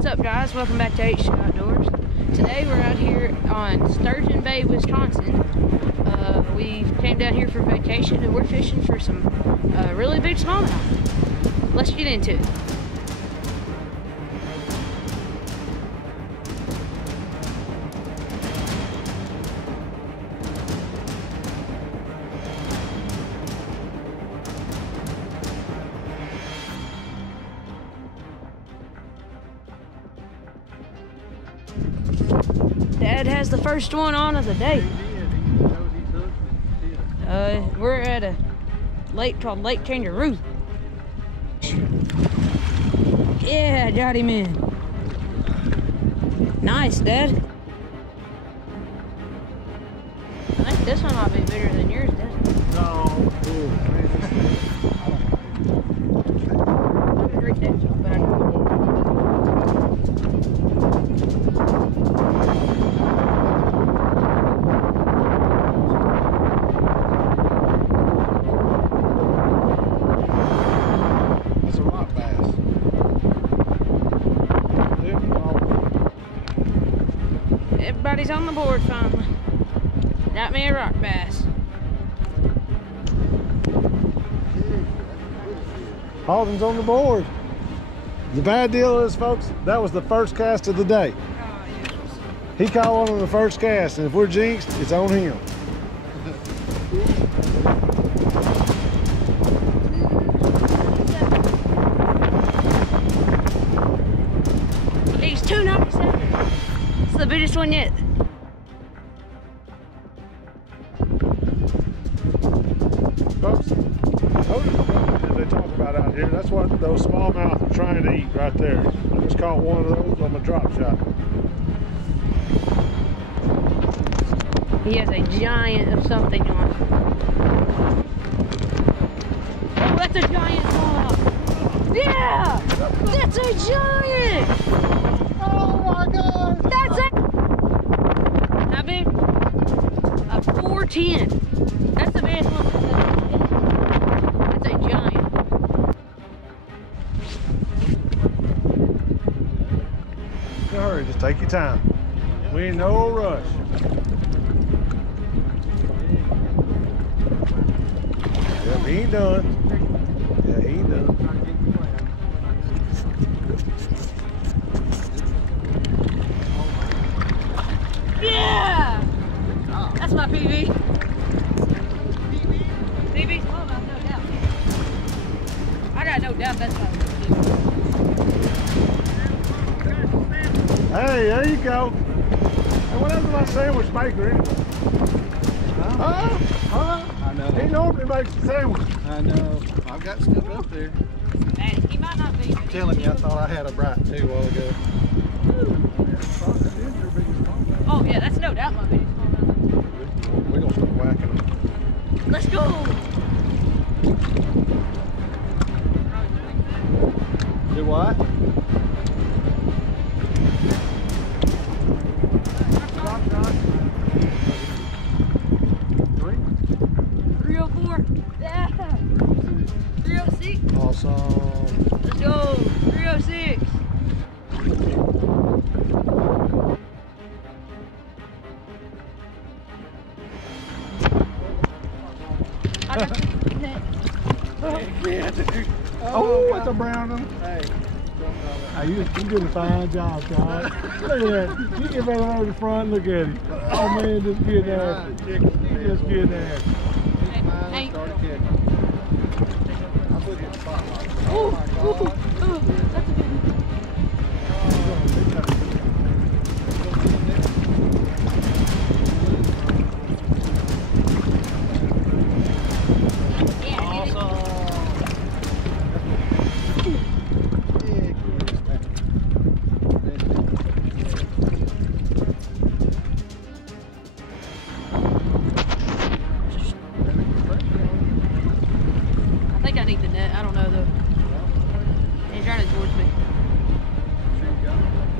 What's up, guys? Welcome back to H Outdoors. Today we're out here on Sturgeon Bay, Wisconsin. We came down here for vacation and we're fishing for some really big smallmouth. Let's get into it. Dad has the first one on of the day. We're at a lake called Lake Kangaroo. Yeah, got him in. Nice, Dad. I think this one might be bigger than yours, Dad. No. Everybody's on the board finally. Got me a rock bass. Halden's on the board. The bad deal is, folks, that was the first cast of the day. He caught one on the first cast, and if we're jinxed, it's on him. He's 297. It's the biggest one yet. Folks, they talk about out here, that's what those smallmouth are trying to eat right there. I just caught one of those on my drop shot. He has a giant of something on. Oh, that's a giant smallmouth. Yeah! That's a giant! Oh my God! That's a... How big? A 410. That's the biggest one. That's a giant. Don't hurry, just take your time. We ain't no rush. Yep, he ain't done. Yeah, he ain't done. Yeah! That's my PB. PB smallmouth, no doubt. I got no doubt that's my PB. Hey, there you go. Hey, what happened to my sandwich maker anyway? Huh? I know. He normally makes a sandwich. I know. I've got stuff up there. Hey, he might not be. I'm telling you, I thought I had a bright too a while ago. Oh yeah, that's no doubt my biggest smallmouth. We're gonna start whacking them. Let's go! Do what? Drop shot. 304. Yeah! 306. Awesome. Let's go! 306. I got Oh, that's a brown one. Hey. Hey, you did a fine job, guys. Look at that. You get right over the front, look at him. Oh man, just get there. Just get there. Hey. Started kicking. I put it in the spotlight. Ooh, Oh my ooh, God. ooh, that's a good one. I think I need the net. I don't know though. He's running towards me.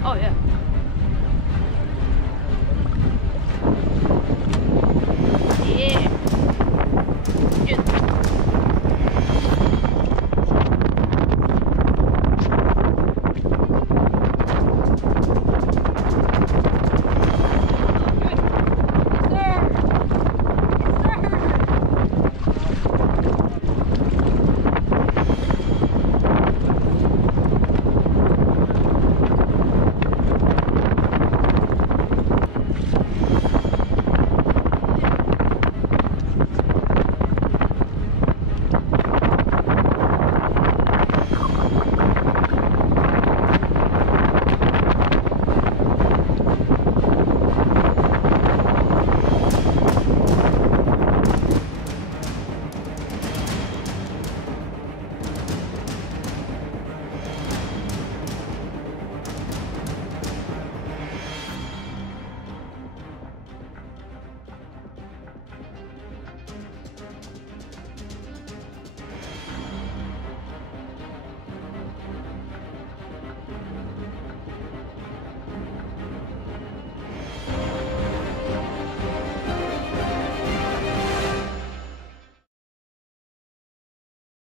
Oh yeah.